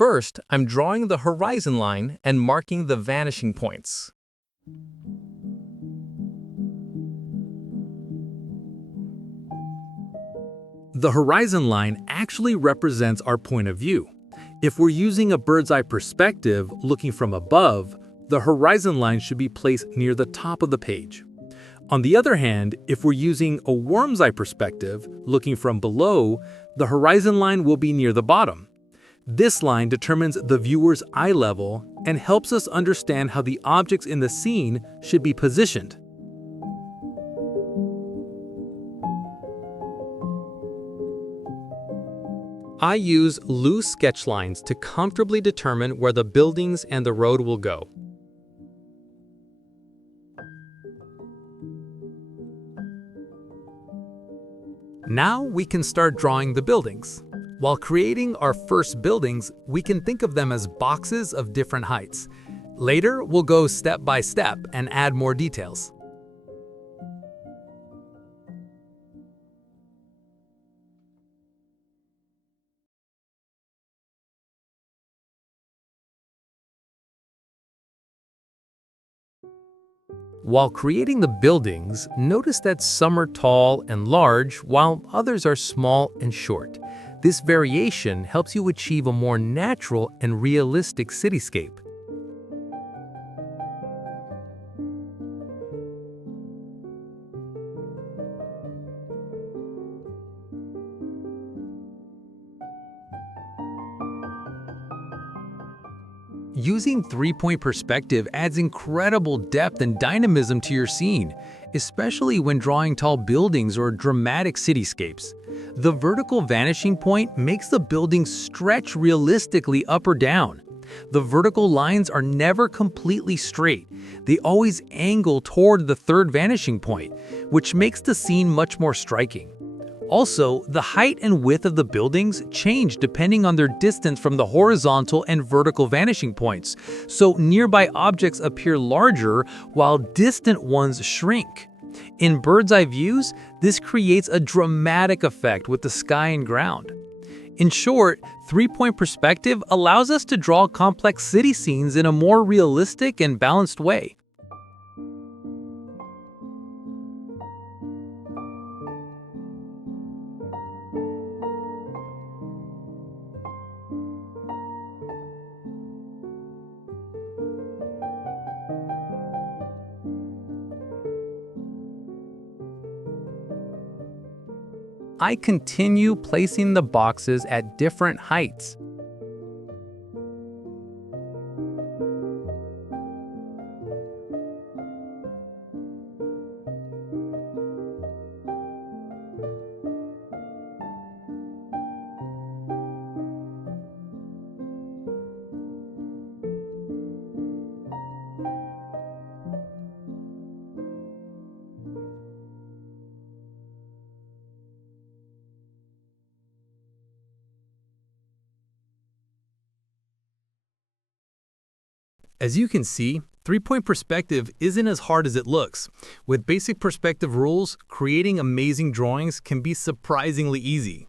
First, I'm drawing the horizon line and marking the vanishing points. The horizon line actually represents our point of view. If we're using a bird's eye perspective looking from above, the horizon line should be placed near the top of the page. On the other hand, if we're using a worm's eye perspective looking from below, the horizon line will be near the bottom. This line determines the viewer's eye level and helps us understand how the objects in the scene should be positioned. I use loose sketch lines to comfortably determine where the buildings and the road will go. Now we can start drawing the buildings. While creating our first buildings, we can think of them as boxes of different heights. Later, we'll go step by step and add more details. While creating the buildings, notice that some are tall and large, while others are small and short. This variation helps you achieve a more natural and realistic cityscape. Using three-point perspective adds incredible depth and dynamism to your scene, especially when drawing tall buildings or dramatic cityscapes. The vertical vanishing point makes the building stretch realistically up or down. The vertical lines are never completely straight. They always angle toward the third vanishing point, which makes the scene much more striking. Also, the height and width of the buildings change depending on their distance from the horizontal and vertical vanishing points, so nearby objects appear larger while distant ones shrink. In bird's eye views, this creates a dramatic effect with the sky and ground. In short, three-point perspective allows us to draw complex city scenes in a more realistic and balanced way. I continue placing the boxes at different heights. As you can see, three-point perspective isn't as hard as it looks. With basic perspective rules, creating amazing drawings can be surprisingly easy.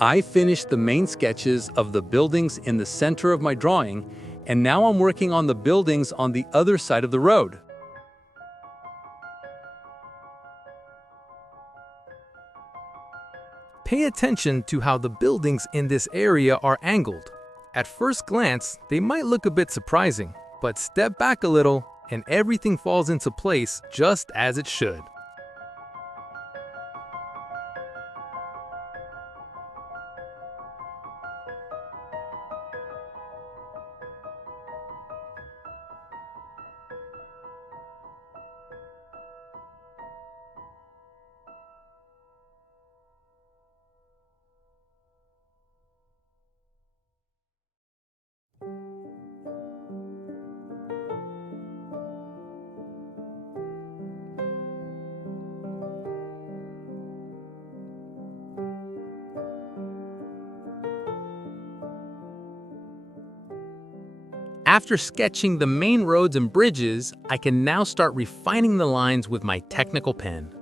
I finished the main sketches of the buildings in the center of my drawing, And now I'm working on the buildings on the other side of the road. Pay attention to how the buildings in this area are angled. At first glance, they might look a bit surprising, but step back a little and everything falls into place just as it should. After sketching the main roads and bridges, I can now start refining the lines with my technical pen.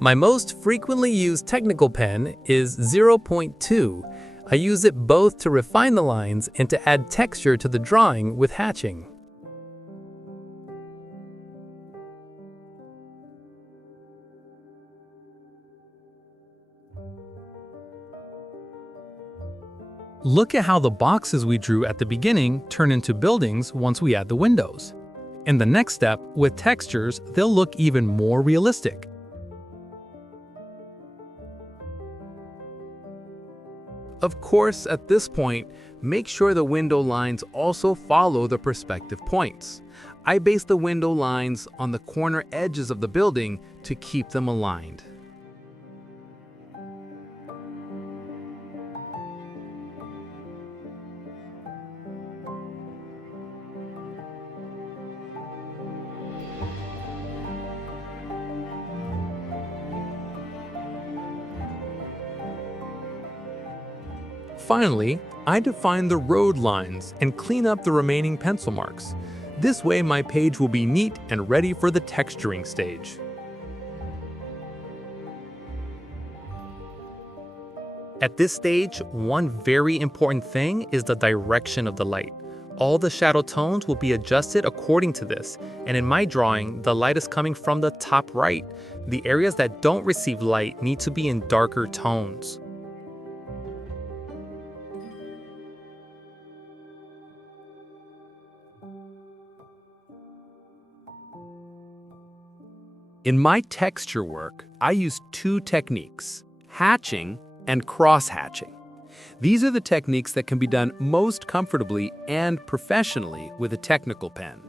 My most frequently used technical pen is 0.2. I use it both to refine the lines and to add texture to the drawing with hatching. Look at how the boxes we drew at the beginning turn into buildings once we add the windows. In the next step, with textures, they'll look even more realistic. Of course, at this point, make sure the window lines also follow the perspective points. I base the window lines on the corner edges of the building to keep them aligned. Finally, I define the road lines and clean up the remaining pencil marks. This way my page will be neat and ready for the texturing stage. At this stage, one very important thing is the direction of the light. All the shadow tones will be adjusted according to this, and in my drawing, the light is coming from the top right. The areas that don't receive light need to be in darker tones. In my texture work, I use two techniques, hatching and cross-hatching. These are the techniques that can be done most comfortably and professionally with a technical pen.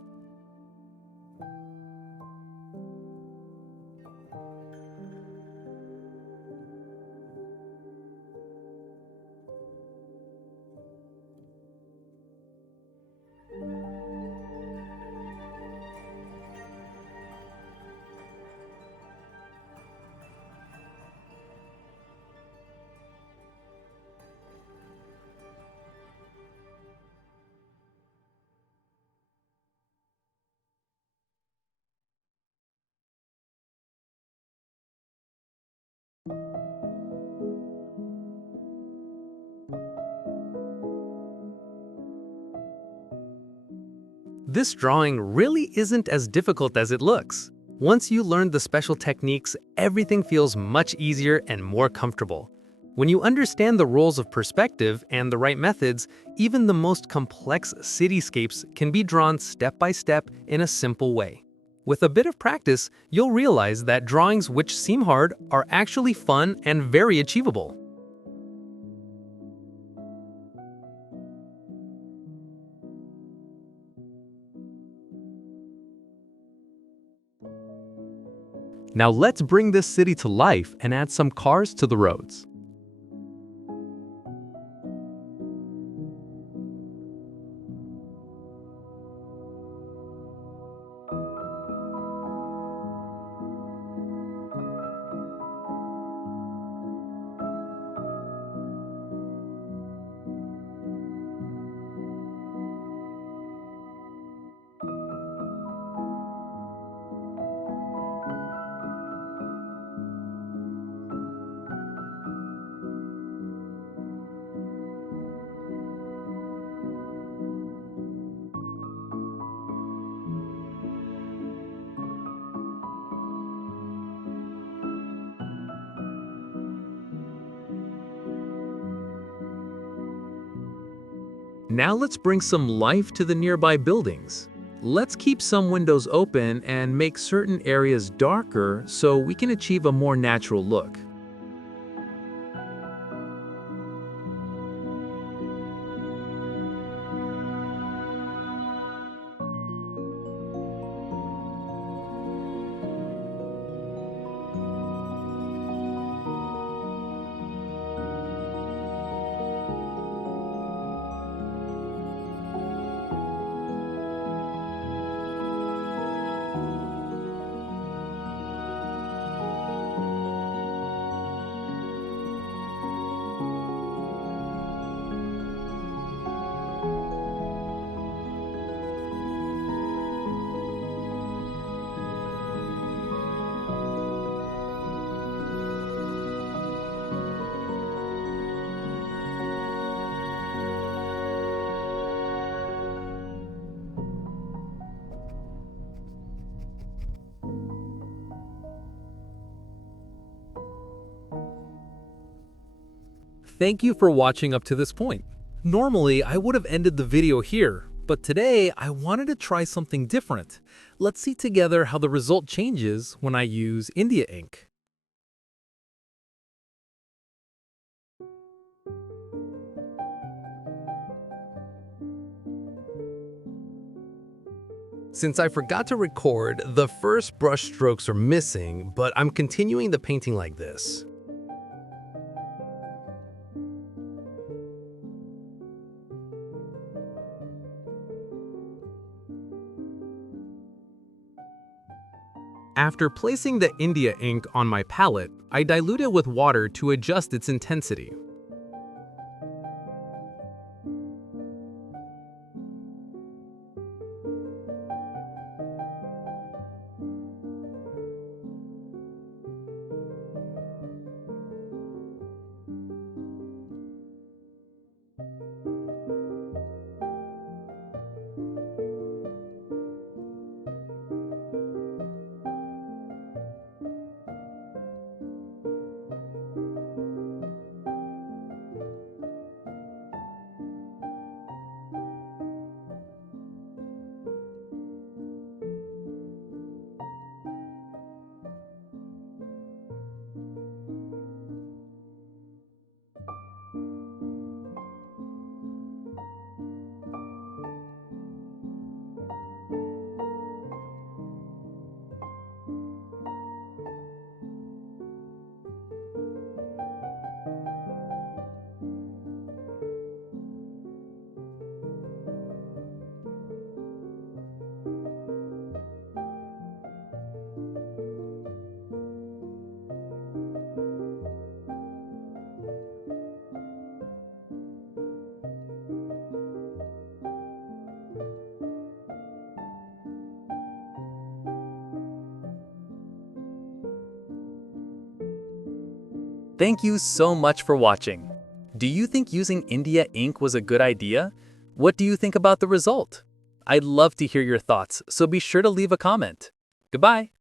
This drawing really isn't as difficult as it looks. Once you learn the special techniques, everything feels much easier and more comfortable. When you understand the roles of perspective and the right methods, even the most complex cityscapes can be drawn step by step in a simple way. With a bit of practice, you'll realize that drawings which seem hard are actually fun and very achievable. Now let's bring this city to life and add some cars to the roads. Now let's bring some life to the nearby buildings. Let's keep some windows open and make certain areas darker so we can achieve a more natural look. Thank you for watching up to this point. Normally, I would have ended the video here, but today I wanted to try something different. Let's see together how the result changes when I use India ink. Since I forgot to record, the first brush strokes are missing, but I'm continuing the painting like this. After placing the India ink on my palette, I dilute it with water to adjust its intensity. Thank you so much for watching. Do you think using India ink was a good idea? What do you think about the result? I'd love to hear your thoughts, so be sure to leave a comment. Goodbye!